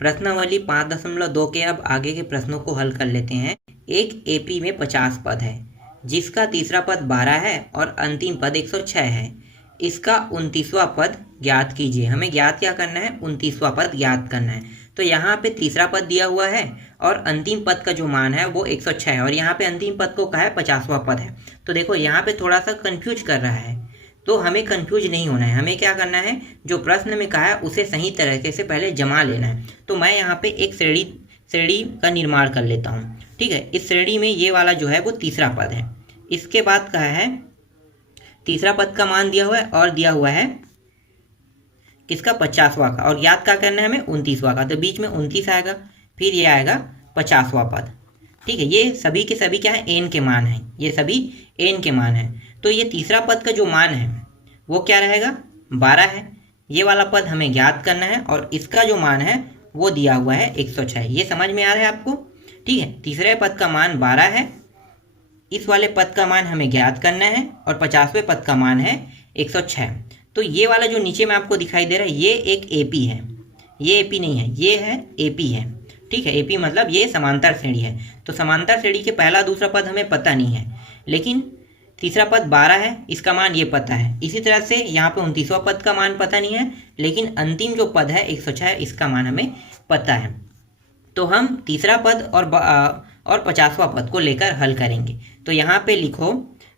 प्रश्नावली 5.2 के अब आगे के प्रश्नों को हल कर लेते हैं। एक एपी में 50 पद है जिसका तीसरा पद 12 है और अंतिम पद 106 है। इसका 29वां पद ज्ञात कीजिए। हमें ज्ञात क्या करना है? 29वां पद ज्ञात करना है। तो यहाँ पे तीसरा पद दिया हुआ है और अंतिम पद का जो मान है वो 106 है और यहाँ पे अंतिम पद को कहा है 50वां पद है। तो देखो यहाँ पे थोड़ा सा कंफ्यूज कर रहा है, तो हमें कंफ्यूज नहीं होना है। हमें क्या करना है, जो प्रश्न में कहा है उसे सही तरीके से पहले जमा लेना है। तो मैं यहाँ पे एक श्रेणी का निर्माण कर लेता हूँ। ठीक है, इस श्रेणी में ये वाला जो है वो तीसरा पद है। इसके बाद कहा है तीसरा पद का मान दिया हुआ है और दिया हुआ है किसका? 50वां का, और याद क्या करना है हमें? 29वां का। तो बीच में 29 आएगा, फिर ये आएगा 50वां पद। ठीक है, ये सभी के सभी क्या है? एन के मान है, ये सभी एन के मान है। तो ये तीसरा पद का जो मान है वो क्या रहेगा? 12 है। ये वाला पद हमें ज्ञात करना है और इसका जो मान है वो दिया हुआ है 106। ये समझ में आ रहा है आपको? ठीक है, तीसरे पद का मान 12 है, इस वाले पद का मान हमें ज्ञात करना है और 50वें पद का मान है 106। तो ये वाला जो नीचे में आपको दिखाई दे रहा है ये एक एपी है, ये एपी नहीं है, ये है एपी है। ठीक है, एपी मतलब ये समांतर श्रेणी है। तो समांतर श्रेणी के पहला दूसरा पद हमें पता नहीं है, लेकिन तीसरा पद 12 है, इसका मान ये पता है। इसी तरह से यहाँ पे 29वां पद का मान पता नहीं है, लेकिन अंतिम जो पद है 106 इसका मान हमें पता है। तो हम तीसरा पद और 50वां पद को लेकर हल करेंगे। तो यहाँ पे लिखो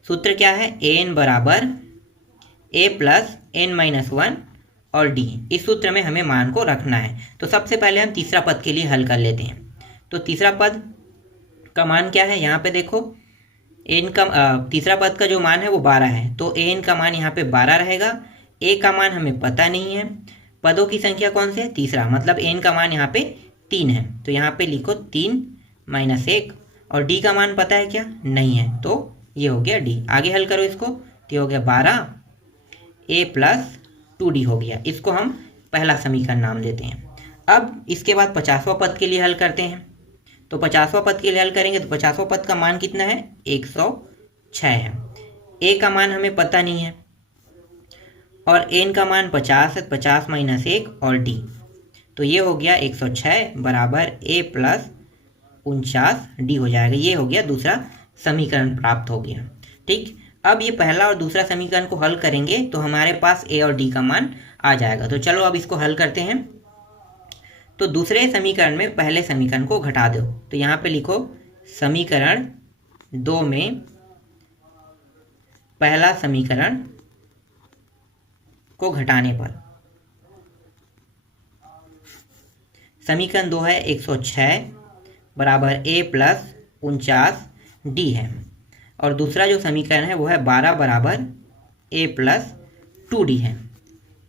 सूत्र क्या है? एन बराबर ए प्लस एन माइनस 1 और डी। इस सूत्र में हमें मान को रखना है। तो सबसे पहले हम तीसरा पद के लिए हल कर लेते हैं। तो तीसरा पद का मान क्या है? यहाँ पे देखो एन का तीसरा पद का जो मान है वो 12 है, तो एन का मान यहाँ पे 12 रहेगा। ए का मान हमें पता नहीं है। पदों की संख्या कौन सी है? तीसरा, मतलब एन का मान यहाँ पे 3 है। तो यहाँ पे लिखो 3 माइनस 1, और डी का मान पता है क्या? नहीं है, तो ये हो गया डी। आगे हल करो इसको, तो ये हो गया 12 ए प्लस 2d हो गया। इसको हम पहला समीकरण नाम देते हैं। अब इसके बाद 50वां पद के लिए हल करते हैं। तो 50वां पद के लिए हल करेंगे तो 50वां पद का मान कितना है? 106 है। ए का मान हमें पता नहीं है और एन का मान 50 है, 50 माइनस 1 और डी। तो ये हो गया 106 बराबर ए प्लस 49 डी हो जाएगा। ये हो गया दूसरा समीकरण प्राप्त हो गया। ठीक, अब ये पहला और दूसरा समीकरण को हल करेंगे तो हमारे पास ए और डी का मान आ जाएगा। तो चलो अब इसको हल करते हैं। तो दूसरे समीकरण में पहले समीकरण को घटा दो। तो यहाँ पे लिखो समीकरण 2 में पहला समीकरण को घटाने पर समीकरण 2 है 106 बराबर ए प्लस 49 डी है, और दूसरा जो समीकरण है वो है 12 बराबर ए प्लस 2d है।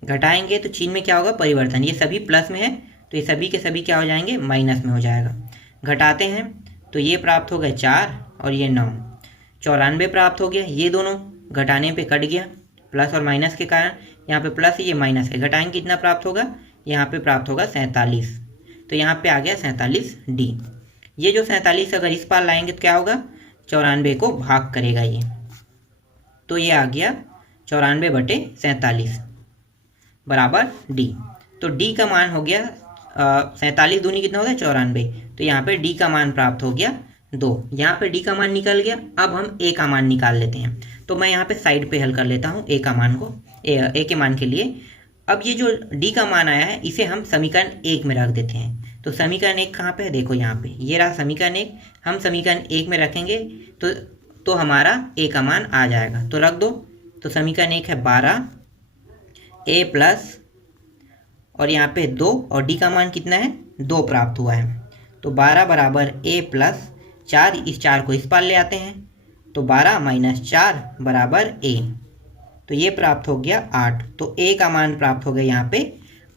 घटाएंगे तो चिन्ह में क्या होगा? परिवर्तन। ये सभी प्लस में है तो ये सभी के सभी क्या हो जाएंगे? माइनस में हो जाएगा। घटाते हैं तो ये प्राप्त हो गया 4 और ये 9, 94 प्राप्त हो गया। ये दोनों घटाने पे कट गया, प्लस और माइनस के कारण। यहाँ पे प्लस है, ये माइनस है। घटाएंगे कितना प्राप्त होगा? यहाँ पे प्राप्त होगा 47। तो यहाँ पे आ गया 47d। ये जो 47 अगर इस पार लाएंगे तो क्या होगा? 94 को भाग करेगा ये, तो ये आ गया 94/47 बराबर डी। तो डी का मान हो गया 47 दूनी कितना हो गया? 94। तो यहाँ पे डी का मान प्राप्त हो गया 2। यहाँ पे डी का मान निकल गया। अब हम ए का मान निकाल लेते हैं। तो मैं यहाँ पे साइड पे हल कर लेता हूँ ए का मान को, ए के मान के लिए। अब ये जो डी का मान आया है इसे हम समीकरण 1 में रख देते हैं। तो समीकरण 1 कहाँ पे है? देखो यहाँ पे, ये रहा समीकरण 1। हम समीकरण 1 में रखेंगे तो हमारा ए का मान आ जाएगा। तो रख दो। तो समीकरण 1 है 12 ए प्लस, और यहाँ पे 2, और डी का मान कितना है? 2 प्राप्त हुआ है। तो 12 बराबर ए प्लस 4, इस 4 को इस पार ले आते हैं तो 12 माइनस 4 बराबर ए। तो ये प्राप्त हो गया 8। तो ए का मान प्राप्त हो गया यहाँ पे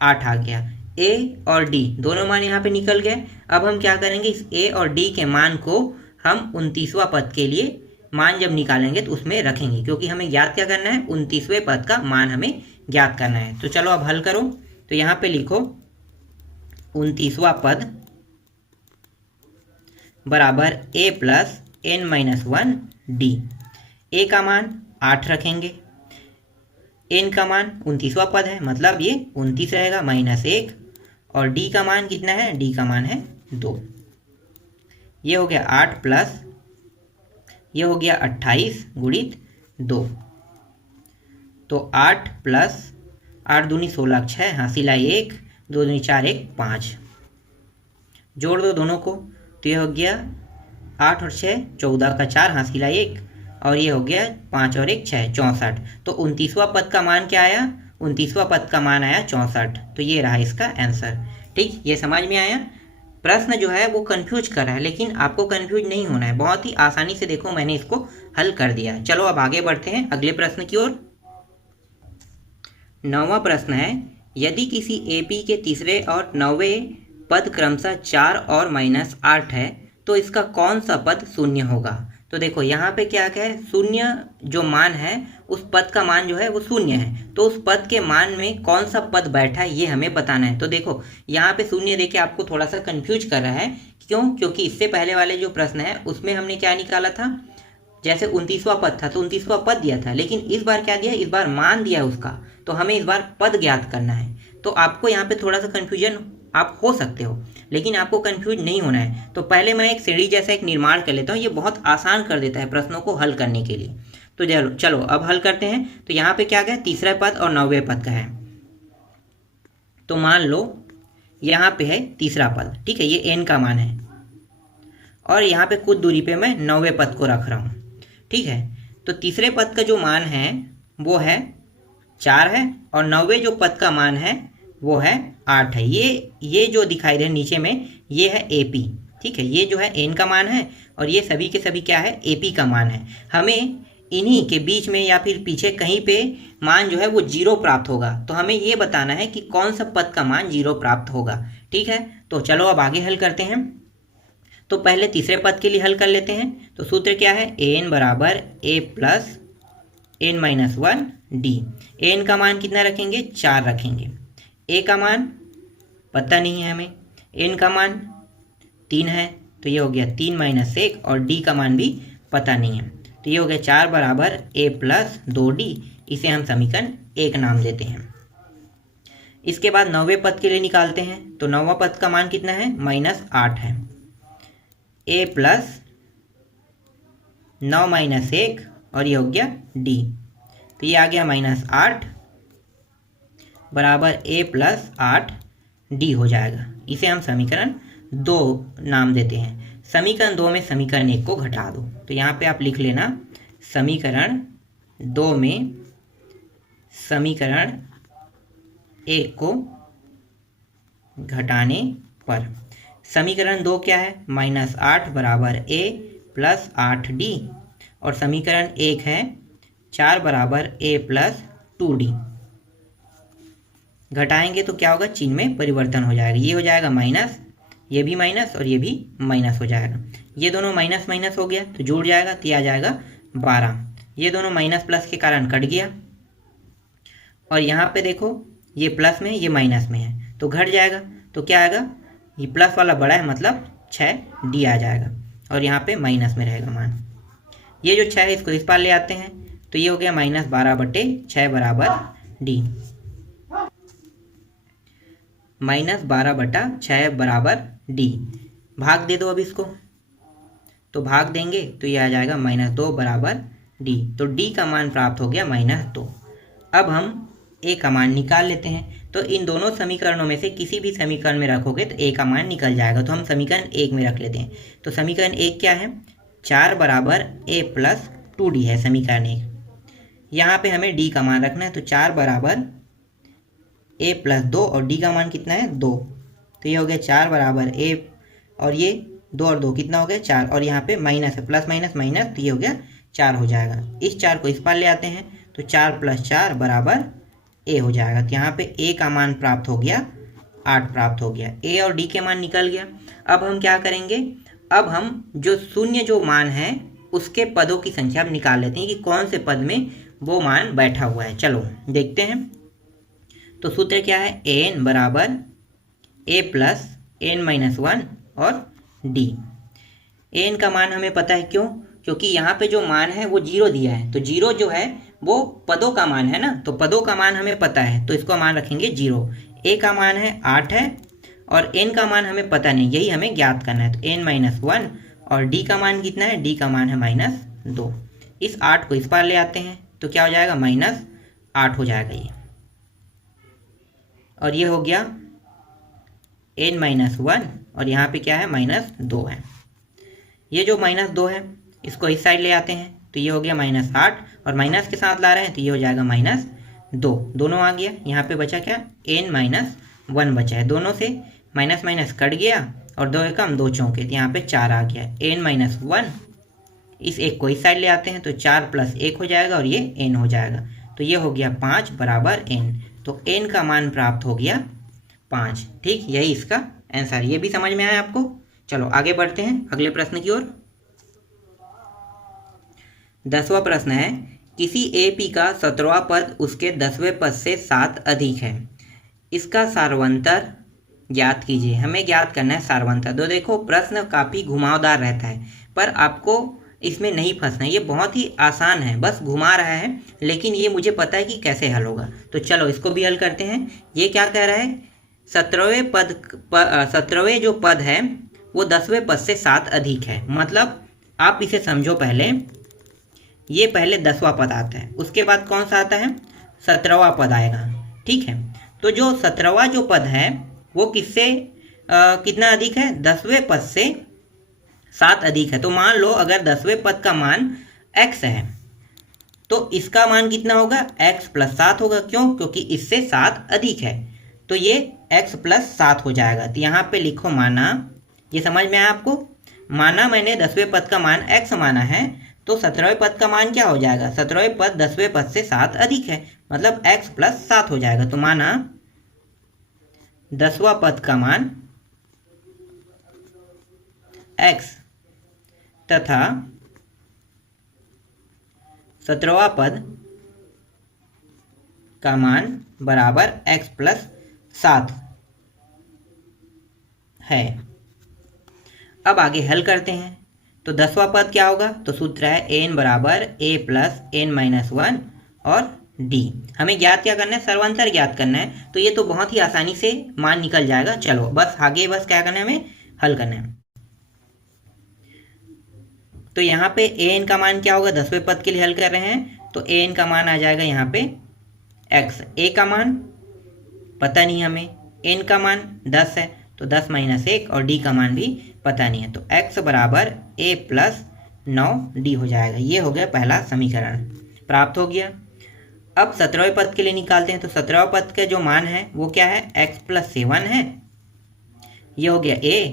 8 आ गया। ए और डी दोनों मान यहाँ पे निकल गए। अब हम क्या करेंगे? इस ए और डी के मान को हम 29वां पद के लिए मान जब निकालेंगे तो उसमें रखेंगे, क्योंकि हमें ज्ञात क्या करना है? 29वें पद का मान हमें ज्ञात करना है। तो चलो अब हल करो। तो यहाँ पे लिखो 29वां पद बराबर ए प्लस एन माइनस 1 डी। ए का मान 8 रखेंगे, एन का मान 29वां पद है मतलब ये 29 रहेगा, माइनस 1, और डी का मान कितना है, डी का मान है 2। ये हो गया 8 प्लस ये हो गया 28 गुणित 2। तो 8 प्लस 8 दूनी 16 6, हाँ सिलाई 1, 2 दूनी 4 1 5। जोड़ दो दोनों को, तो ये हो गया 8 और 6 14 का 4, हाँ सिलाई 1, और ये हो गया 5 और 1 6 64। तो 29वां पद का मान क्या आया, 29वां पद का मान आया 64। तो ये रहा इसका आंसर। ठीक, ये समझ में आया। प्रश्न जो है वो कंफ्यूज कर रहा है, लेकिन आपको कंफ्यूज नहीं होना है, बहुत ही आसानी से देखो मैंने इसको हल कर दिया। चलो अब आगे बढ़ते हैं अगले प्रश्न की ओर। 9वां प्रश्न है, यदि किसी एपी के तीसरे और 9वें पद क्रमशः 4 और -8 है तो इसका कौन सा पद शून्य होगा। तो देखो यहाँ पे क्या क्या है, शून्य जो मान है उस पद का मान जो है वो शून्य है, तो उस पद के मान में कौन सा पद बैठा है ये हमें बताना है। तो देखो यहाँ पे शून्य देके आपको थोड़ा सा कंफ्यूज कर रहा है, क्यों, क्योंकि इससे पहले वाले जो प्रश्न है उसमें हमने क्या निकाला था, जैसे 29वां पद था तो 29वां पद दिया था, लेकिन इस बार क्या दिया, इस बार मान दिया है उसका, तो हमें इस बार पद ज्ञात करना है। तो आपको यहाँ पे थोड़ा सा कन्फ्यूजन आप हो सकते हो, लेकिन आपको कंफ्यूज नहीं होना है। तो पहले मैं एक सीढ़ी जैसा एक निर्माण कर लेता हूँ, ये बहुत आसान कर देता है प्रश्नों को हल करने के लिए। तो चलो अब हल करते हैं। तो यहाँ पे क्या गया, तीसरा पद और 9वें पद का है। तो मान लो यहाँ पे है तीसरा पद, ठीक है, ये n का मान है, और यहाँ पे कुछ दूरी पे मैं 9वें पद को रख रहा हूँ, ठीक है। तो तीसरे पद का जो मान है वो है 4 है, और 9वें जो पद का मान है वो है 8 है। ये जो दिखाई दे नीचे में ये है AP, ठीक है, ये जो है n का मान है, और ये सभी के सभी क्या है, AP का मान है। हमें इन्हीं के बीच में या फिर पीछे कहीं पे मान जो है वो 0 प्राप्त होगा, तो हमें ये बताना है कि कौन सा पद का मान 0 प्राप्त होगा, ठीक है। तो चलो अब आगे हल करते हैं। तो पहले तीसरे पद के लिए हल कर लेते हैं। तो सूत्र क्या है, an बराबर a plus n-1 d। n का मान कितना रखेंगे, 4 रखेंगे। a का मान पता नहीं है हमें, n का मान 3 है, तो ये हो गया 3 - 1, और d का मान भी पता नहीं है, तो ये हो गया 4 बराबर a प्लस 2d। इसे हम समीकरण 1 नाम देते हैं। इसके बाद 9वें पद के लिए निकालते हैं। तो 9वां पद का मान कितना है, -8 है। a प्लस 9 - 1, और ये हो गया d, तो ये आ गया -8 बराबर a प्लस 8d हो जाएगा। इसे हम समीकरण 2 नाम देते हैं। समीकरण 2 में समीकरण 1 को घटा दो। तो यहाँ पे आप लिख लेना, समीकरण 2 में समीकरण 1 को घटाने पर समीकरण 2 क्या है, -8 बराबर a प्लस 8d, और समीकरण 1 है 4 बराबर a प्लस 2d। घटाएंगे तो क्या होगा, चिन्ह में परिवर्तन हो जाएगा, ये हो जाएगा माइनस, ये भी माइनस और ये भी माइनस हो जाएगा। ये दोनों माइनस माइनस हो गया तो जुड़ जाएगा, तो ये आ जाएगा 12। ये दोनों माइनस प्लस के कारण कट गया, और यहाँ पे देखो ये प्लस में ये माइनस में है तो घट जाएगा। तो क्या आएगा, ये प्लस वाला बड़ा है मतलब 6d आ जाएगा, और यहाँ पे माइनस में रहेगा मान। ये जो 6 है इसको इस पार ले आते हैं, तो ये हो गया -12/6 बराबर d, -12/6 बराबर d। भाग दे दो अब इसको, तो भाग देंगे तो ये आ जाएगा -2 बराबर d। तो d का मान प्राप्त हो गया -2। अब हम a का मान निकाल लेते हैं। तो इन दोनों समीकरणों में से किसी भी समीकरण में रखोगे तो a का मान निकल जाएगा, तो हम समीकरण 1 में रख लेते हैं। तो समीकरण 1 क्या है, 4 बराबर a प्लस 2d है समीकरण 1। यहाँ पे हमें d का मान रखना है, तो 4 बराबर a प्लस 2, और d का मान कितना है 2, तो ये हो गया 4 बराबर a, और ये 2 और 2 कितना हो गया 4, और यहाँ पे माइनस है, प्लस माइनस माइनस, तो ये हो गया 4 हो जाएगा। इस 4 को इस पार ले आते हैं, तो 4 + 4 बराबर a हो जाएगा। तो यहाँ पे a का मान प्राप्त हो गया 8 प्राप्त हो गया, a और d के मान निकल गया। अब हम क्या करेंगे, अब हम जो शून्य जो मान है उसके पदों की संख्या अब निकाल लेते हैं कि कौन से पद में वो मान बैठा हुआ है। चलो देखते हैं। तो सूत्र क्या है, an बराबर a प्लस n-1 और d। an का मान हमें पता है, क्यों, क्योंकि यहाँ पे जो मान है वो 0 दिया है, तो 0 जो है वो पदों का मान है ना, तो पदों का मान हमें पता है, तो इसको मान रखेंगे 0। a का मान है 8 है, और n का मान हमें पता नहीं, यही हमें ज्ञात करना है। तो n-1 और d का मान कितना है, d का मान है -2। इस 8 को इस पार ले आते हैं तो क्या हो जाएगा, -8 हो जाएगा ये। और ये हो गया n-1 और यहाँ पे क्या है, -2 है। ये जो -2 है इसको इस साइड ले आते हैं तो ये हो गया -8 और माइनस के साथ ला रहे हैं तो ये हो जाएगा -2, दोनों आ गया। यहाँ पे बचा क्या, n-1 बचा है, दोनों से माइनस माइनस कट गया और 2 एकम 2 चौके, तो यहाँ पे 4 आ गया। n-1 इस एक को इस साइड ले आते हैं तो 4 + 1 हो जाएगा और ये n हो जाएगा, तो ये हो गया 5 = n। तो n का मान प्राप्त हो गया 5। ठीक, यही इसका आंसर। ये भी समझ में आया आपको। चलो आगे बढ़ते हैं अगले प्रश्न की ओर। 10वां प्रश्न है, किसी AP का 17वां पद उसके 10वें पद से 7 अधिक है, इसका सारवंतर ज्ञात कीजिए। हमें ज्ञात करना है सारवंतर। तो देखो प्रश्न काफ़ी घुमावदार रहता है पर आपको इसमें नहीं फंसना है, ये बहुत ही आसान है, बस घुमा रहा है, लेकिन ये मुझे पता है कि कैसे हल होगा। तो चलो इसको भी हल करते हैं। ये क्या कह रहा है, 17वें जो पद है वो 10वें पद से 7 अधिक है। मतलब आप इसे समझो, पहले ये पहले 10वां पद आता है, उसके बाद कौन सा आता है, 17वां पद आएगा। ठीक है, तो जो 17वां जो पद है वो किससे कितना अधिक है, 10वें पद से 7 अधिक है। तो मान लो अगर 10वें पद का मान x है तो इसका मान कितना होगा, x + 7 होगा। क्यों, क्योंकि इससे 7 अधिक है, तो ये x + 7 हो जाएगा। तो यहाँ पे लिखो माना, ये समझ में आया आपको। माना मैंने 10वें पद का मान x माना है, तो 17वें पद का मान क्या हो जाएगा, 17वें पद 10वें पद से 7 अधिक है, मतलब x + 7 हो जाएगा। तो माना 10वां पद का मान x तथा 17वां पद का मान बराबर x + 7 है। अब आगे हल करते हैं। तो 10वां पद क्या होगा, तो सूत्र है n = a + n-1 और d। हमें ज्ञात क्या करना है, सर्वांतर ज्ञात करना है। तो ये तो बहुत ही आसानी से मान निकल जाएगा। चलो बस आगे बस क्या करना है, हमें हल करना है। तो यहाँ पे an का मान क्या होगा, 10वें पद के लिए हल कर रहे हैं तो an का मान आ जाएगा यहाँ पे x। a का मान पता नहीं हमें, n का मान 10 है तो 10 - 1 और d का मान भी पता नहीं है, तो x = a + 9d हो जाएगा। ये हो गया पहला समीकरण, प्राप्त हो गया। अब 17वें पद के लिए निकालते हैं। तो 17वें पद का जो मान है वो क्या है, x + 7 है, ये हो गया a।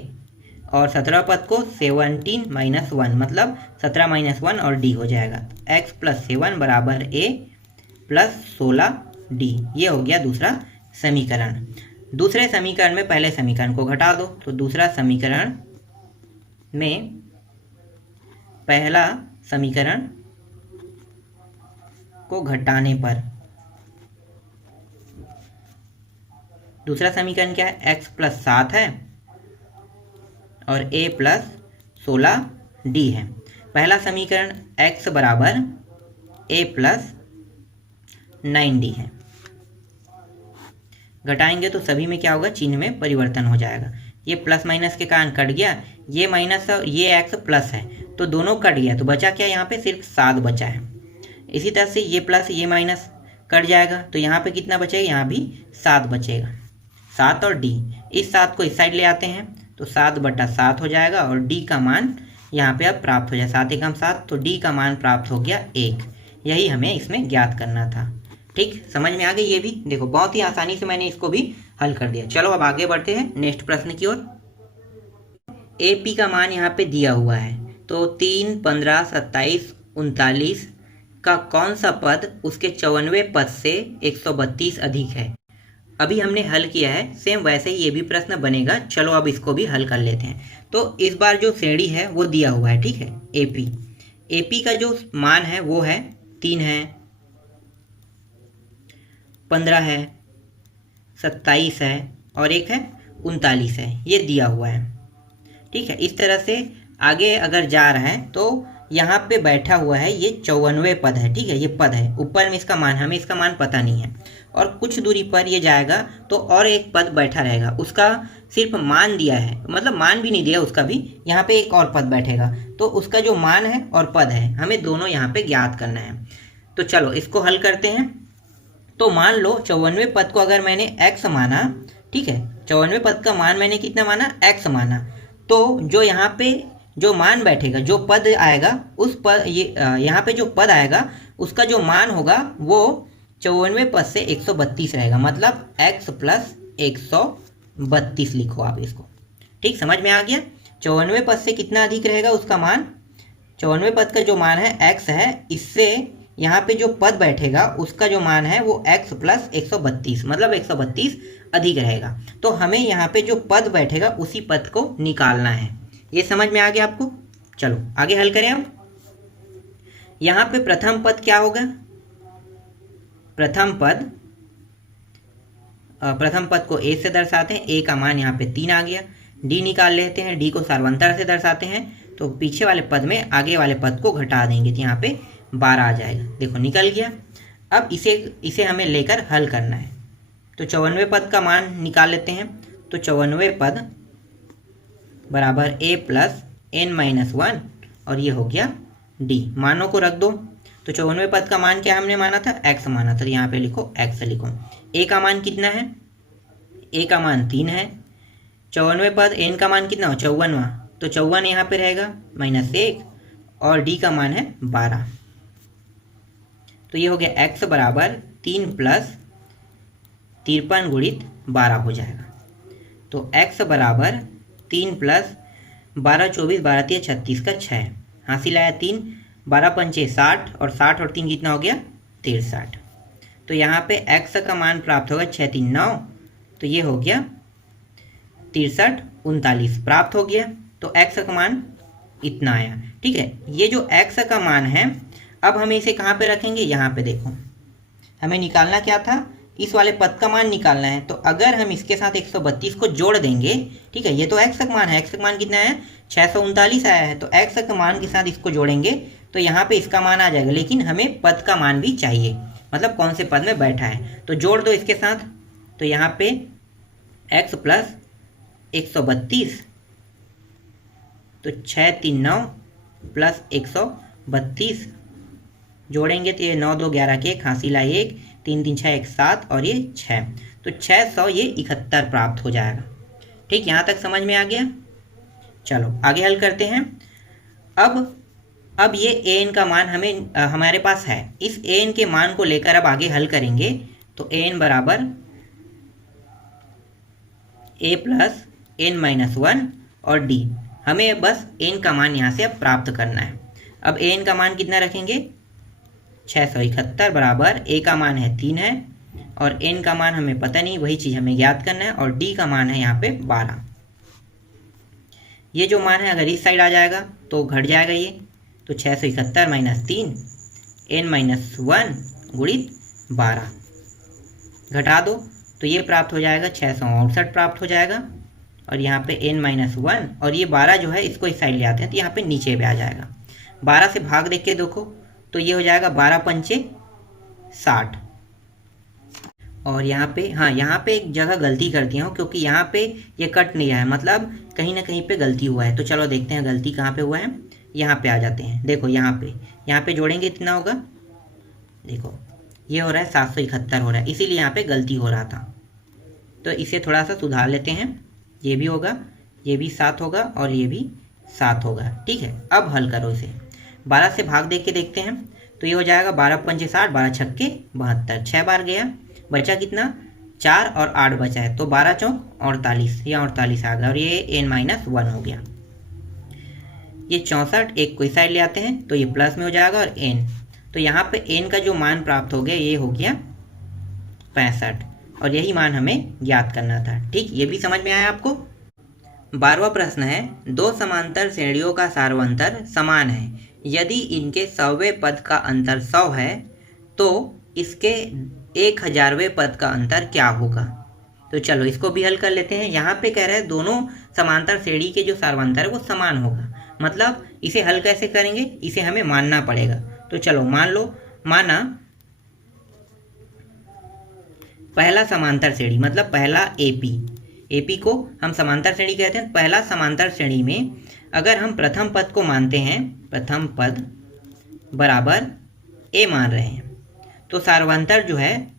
और 17वें पद को 17 - 1 मतलब 17 - 1 और d हो जाएगा। x + 7 = a + 16d। ये हो गया दूसरा समीकरण। दूसरे समीकरण में पहले समीकरण को घटा दो। तो दूसरा समीकरण में पहला समीकरण को घटाने पर दूसरा समीकरण क्या है, x + 7 है और a + 16d है। पहला समीकरण x = a + 9d है। घटाएंगे तो सभी में क्या होगा, चिन्ह में परिवर्तन हो जाएगा। ये प्लस माइनस के कारण कट गया, ये माइनस और ये x प्लस है तो दोनों कट गया, तो बचा क्या, यहाँ पे सिर्फ 7 बचा है। इसी तरह से ये प्लस ये माइनस कट जाएगा तो यहाँ पे कितना बचेगा, यहाँ भी 7 बचेगा, 7 और d। इस 7 को इस साइड ले आते हैं तो 7/7 हो जाएगा और d का मान यहाँ पे अब प्राप्त हो जाए, 7 एकम 7, तो d का मान प्राप्त हो गया 1। यही हमें इसमें ज्ञात करना था। ठीक, समझ में आ गई। ये भी देखो बहुत ही आसानी से मैंने इसको भी हल कर दिया। चलो अब आगे बढ़ते हैं नेक्स्ट प्रश्न की ओर। AP का मान यहाँ पे दिया हुआ है, तो 3, 15, 27, 39 का कौन सा पद उसके 54वें पद से 132 अधिक है। अभी हमने हल किया है, सेम वैसे ही ये भी प्रश्न बनेगा। चलो अब इसको भी हल कर लेते हैं। तो इस बार जो श्रेणी है वो दिया हुआ है, ठीक है। AP का जो मान है वो है 3 है, 15 है, 27 है और एक है 39 है, ये दिया हुआ है। ठीक है, इस तरह से आगे अगर जा रहा है तो यहाँ पे बैठा हुआ है ये 54वें पद है, ठीक है, ये पद है, ऊपर में इसका मान, हमें इसका मान पता नहीं है, और कुछ दूरी पर ये जाएगा तो और एक पद बैठा रहेगा, उसका सिर्फ मान दिया है, मतलब मान भी नहीं दिया उसका भी, यहाँ पे एक और पद बैठेगा, तो उसका जो मान है और पद है हमें दोनों यहाँ पे ज्ञात करना है। तो चलो इसको हल करते हैं। तो मान लो 54वें पद को अगर मैंने x माना, ठीक है, 54वें पद का मान मैंने कितना माना, x माना, तो जो यहाँ पे जो मान बैठेगा, जो पद आएगा उस पद, ये यहाँ पे जो पद आएगा उसका जो मान होगा वो 54वें पद से 132 रहेगा, मतलब x प्लस 132 लिखो आप इसको। ठीक, समझ में आ गया। 54वें पद से कितना अधिक रहेगा उसका मान, 54वें पद का जो मान है x है, इससे यहाँ पे जो पद बैठेगा उसका जो मान है वो x प्लस 132, मतलब 132 अधिक रहेगा। तो हमें यहाँ पे जो पद बैठेगा उसी पद को निकालना है। ये समझ में आ गया आपको। चलो आगे हल करें अब। यहाँ पे प्रथम पद क्या होगा, प्रथम पद को a से दर्शाते हैं, a का मान यहाँ पे 3 आ गया। d निकाल लेते हैं, d को सार्वंतर से दर्शाते हैं, तो पीछे वाले पद में आगे वाले पद को घटा देंगे तो यहाँ पे 12 आ जाएगा। देखो निकल गया। अब इसे हमें लेकर हल करना है। तो 54वें पद का मान निकाल लेते हैं। तो 54वें पद बराबर a प्लस n-1 और ये हो गया d। मानों को रख दो। तो 54वें पद का मान क्या हमने माना था, x माना था, तो यहाँ पे लिखो x लिखो। a का मान कितना है, a का मान 3 है। 54वें पद n का मान कितना हो, 54वां, तो 54 यहाँ पे रहेगा -1 और d का मान है 12। तो ये हो गया x बराबर 3 प्लस 53 गुणित 12 हो जाएगा। तो x बराबर 3 प्लस 12 24 12 3 36 का 6, हासिल आया 3, 12 पंचे 60 और 60 और 3 कितना हो गया 63। तो यहाँ पे x का मान प्राप्त होगा 6 3 9, तो ये हो गया 63 39 प्राप्त हो गया। तो x का मान इतना आया। ठीक है, ये जो x का मान है अब हमें इसे कहाँ पे रखेंगे, यहाँ पे देखो हमें निकालना क्या था, इस वाले पद का मान निकालना है। तो अगर हम इसके साथ 132 को जोड़ देंगे, ठीक है, ये तो x का मान है, x का मान कितना है 639 आया है, तो x का मान के साथ इसको जोड़ेंगे तो यहाँ पे इसका मान आ जाएगा, लेकिन हमें पद का मान भी चाहिए, मतलब कौन से पद में बैठा है। तो जोड़ दो इसके साथ। तो यहाँ पे x प्लस 132, तो 6 3 9 प्लस 132 जोड़ेंगे तो ये 9 2 11 के, हासिल आए 1, 3 3 6 1 7 और ये 6, तो 671 प्राप्त हो जाएगा। ठीक, यहाँ तक समझ में आ गया। चलो आगे हल करते हैं। अब ये an का मान हमारे पास है, इस an के मान को लेकर अब आगे हल करेंगे। तो an बराबर a प्लस n-1 और d, हमें बस n का मान यहाँ से अब प्राप्त करना है। अब an का मान कितना रखेंगे 671 बराबर a का मान है 3 है और n का मान हमें पता नहीं, वही चीज़ हमें याद करना है, और d का मान है यहाँ पे 12। ये जो मान है अगर इस साइड आ जाएगा तो घट जाएगा ये, तो 671 - 3 n-1 गुणित 12 घटा दो तो ये प्राप्त हो जाएगा 668 प्राप्त हो जाएगा। और यहाँ पे n-1 और ये 12 जो है इसको इस साइड ले आते हैं तो यहाँ पे नीचे पे आ जाएगा। 12 से भाग देख के देखो तो ये हो जाएगा 12 पंचे 60। और यहाँ पे, हाँ यहाँ पे एक जगह गलती कर दिया हूँ क्योंकि यहाँ पे ये कट नहीं है, मतलब कहीं ना कहीं पे गलती हुआ है। तो चलो देखते हैं गलती कहाँ पे हुआ है। यहाँ पे आ जाते हैं। देखो यहाँ पे जोड़ेंगे कितना होगा, देखो ये हो रहा है 771 हो रहा है, इसीलिए यहाँ पे गलती हो रहा था। तो इसे थोड़ा सा सुधार लेते हैं। ये भी होगा, ये भी 7 होगा और ये भी 7 होगा। ठीक है, अब हल करो इसे। 12 से भाग दे के देखते हैं तो ये हो जाएगा 12 पंचे 60, 12 छक्के 72, 6 बार गया, बचा कितना 4 और 8 बचा है, तो 12 चौक 48, या 48 आ गया और ये n-1 हो गया। ये 64, एक कोई साइड ले आते हैं तो ये प्लस में हो जाएगा और n, तो यहाँ पे n का जो मान प्राप्त हो गया ये हो गया 65 और यही मान हमें ज्ञात करना था। ठीक, ये भी समझ में आया आपको। 12वां प्रश्न है, दो समांतर श्रेणियों का सार्वंतर समान है, यदि इनके 100वें पद का अंतर 100 है तो इसके 1000वें पद का अंतर क्या होगा। तो चलो इसको भी हल कर लेते हैं। यहाँ पे कह रहे हैं दोनों समांतर श्रेणी के जो सार्वंतर है वो समान होगा, मतलब इसे हल कैसे करेंगे, इसे हमें मानना पड़ेगा। तो चलो मान लो, माना पहला समांतर श्रेणी मतलब पहला एपी को हम समांतर श्रेणी कहते हैं। पहला समांतर श्रेणी में अगर हम प्रथम पद को मानते हैं, प्रथम पद बराबर ए मान रहे हैं, तो सार्वंतर जो है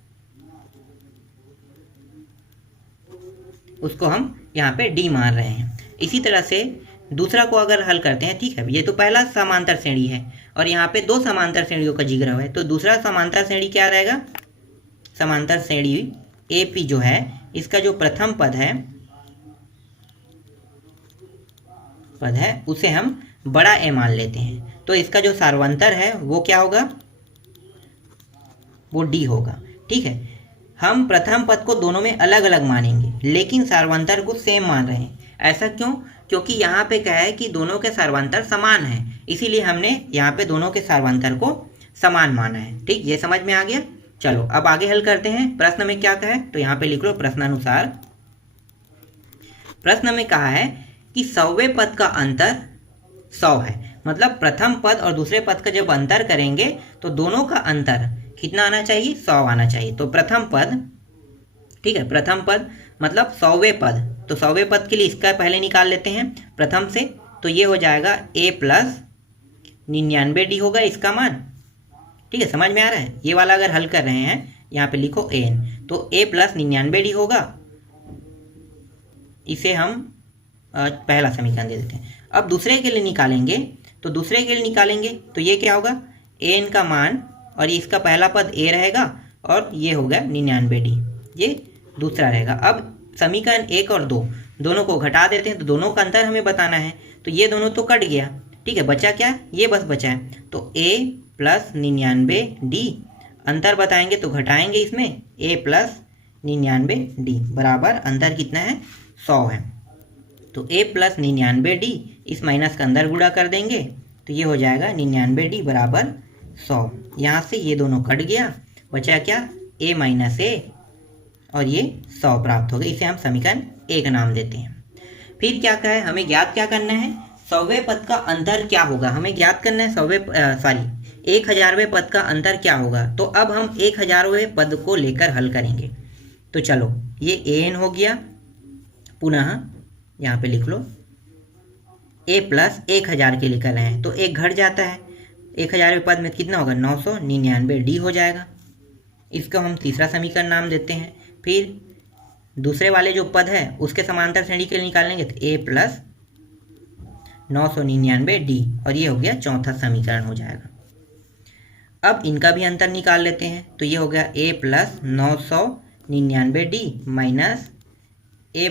उसको हम यहाँ पे डी मान रहे हैं। इसी तरह से दूसरा को अगर हल करते हैं, ठीक है, ये तो पहला समांतर श्रेणी है और यहाँ पे दो समांतर श्रेणियों का जिक्र हुआ है, तो दूसरा समांतर श्रेणी क्या रहेगा, समांतर श्रेणी एपी जो है इसका जो प्रथम पद है उसे हम बड़ा ए मान लेते हैं। तो इसका जो सार्वंतर है वो क्या होगा, वो डी होगा। ठीक है, हम प्रथम पद को दोनों में अलग अलग मानेंगे लेकिन सार्वंतर को सेम मान रहे हैं। ऐसा क्यों, क्योंकि यहाँ पे क्या है कि दोनों के सार्वंतर समान हैं, इसीलिए हमने यहाँ पे दोनों के सार्वंतर को समान माना है। ठीक, ये समझ में आ गया। चलो अब आगे हल करते हैं। प्रश्न में क्या कहा है, तो यहाँ पे लिख लो प्रश्नानुसार। प्रश्न में कहा है कि 100वें पद का अंतर 100 है, मतलब प्रथम पद और दूसरे पद का जब अंतर करेंगे तो दोनों का अंतर कितना आना चाहिए, 100 आना चाहिए। तो प्रथम पद, ठीक है, प्रथम पद मतलब 100वें पद, तो 100वें पद के लिए इसका पहले निकाल लेते हैं प्रथम से, तो ये हो जाएगा a प्लस 99d होगा इसका मान। ठीक है, समझ में आ रहा है। ये वाला अगर हल कर रहे हैं यहाँ पे लिखो an, तो a प्लस 99d होगा, इसे हम पहला समीकरण दे देते हैं। अब दूसरे के लिए निकालेंगे, तो दूसरे के लिए निकालेंगे तो ये क्या होगा, an का मान और इसका पहला पद a रहेगा और ये हो गया 99d, ये दूसरा रहेगा। अब समीकरण 1 और 2 दोनों को घटा देते हैं, तो दोनों का अंतर हमें बताना है, तो ये दोनों तो कट गया। ठीक है, बचा क्या, ये बस बचा है, तो a प्लस 99d, अंतर बताएंगे तो घटाएंगे इसमें, a प्लस 99d बराबर अंतर कितना है, 100 है। तो a प्लस 99d इस माइनस का अंदर गुणा कर देंगे तो ये हो जाएगा 99d बराबर 100। यहाँ से ये दोनों कट गया, बचा क्या, a माइनस a और ये 100 प्राप्त हो गया। इसे हम समीकरण 1 नाम देते हैं। फिर क्या कहा है, हमें ज्ञात क्या करना है, 100वें पद का अंतर क्या होगा, हमें ज्ञात करना है 1000वें पद का अंतर क्या होगा। तो अब हम 1000वें पद को लेकर हल करेंगे। तो चलो ये an हो गया, पुनः यहाँ पे लिख लो a प्लस 1000 के लिए कर रहे हैं, तो एक घट जाता है, 1000वें पद में कितना होगा, 999d हो जाएगा। इसको हम तीसरा समीकरण नाम देते हैं। फिर दूसरे वाले जो पद है उसके समांतर श्रेणी के लिए निकालेंगे, तो a प्लस 999d और ये हो गया चौथा समीकरण हो जाएगा। अब इनका भी अंतर निकाल लेते हैं, तो ये हो गया a plus 999d minus a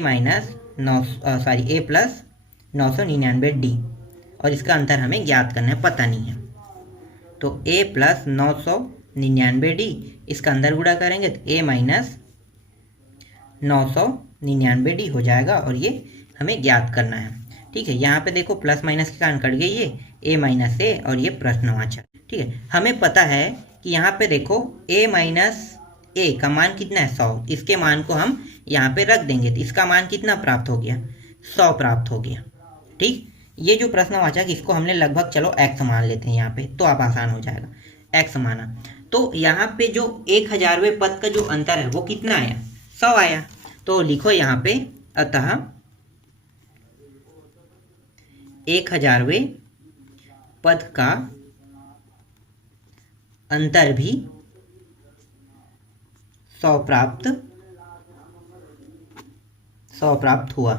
plus 999d और इसका अंतर हमें ज्ञात करना है, पता नहीं है। तो a प्लस 999d इसका अंदर गुणा करेंगे तो a माइनस 999d हो जाएगा और ये हमें ज्ञात करना है। ठीक है, यहाँ पे देखो प्लस माइनस के कारण कट गई ये a माइनस a और ये प्रश्नवाचक। ठीक है, हमें पता है कि यहाँ पे देखो a माइनस a का मान कितना है, 100, इसके मान को हम यहाँ पे रख देंगे तो इसका मान कितना प्राप्त हो गया, 100 प्राप्त हो गया। ठीक, ये जो प्रश्नवाचक इसको हमने लगभग चलो x मान लेते हैं यहाँ पे, तो आप आसान हो जाएगा, x माना। तो यहाँ पे जो 1000वें पद का जो अंतर है वो कितना आया, 100 आया। तो लिखो यहाँ पे अतः 1000वें पद का अंतर भी 100 प्राप्त हुआ।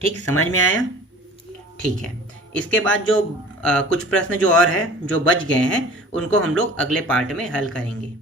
ठीक, समझ में आया। ठीक है, इसके बाद जो कुछ प्रश्न जो और है जो बच गए हैं उनको हम लोग अगले पार्ट में हल करेंगे।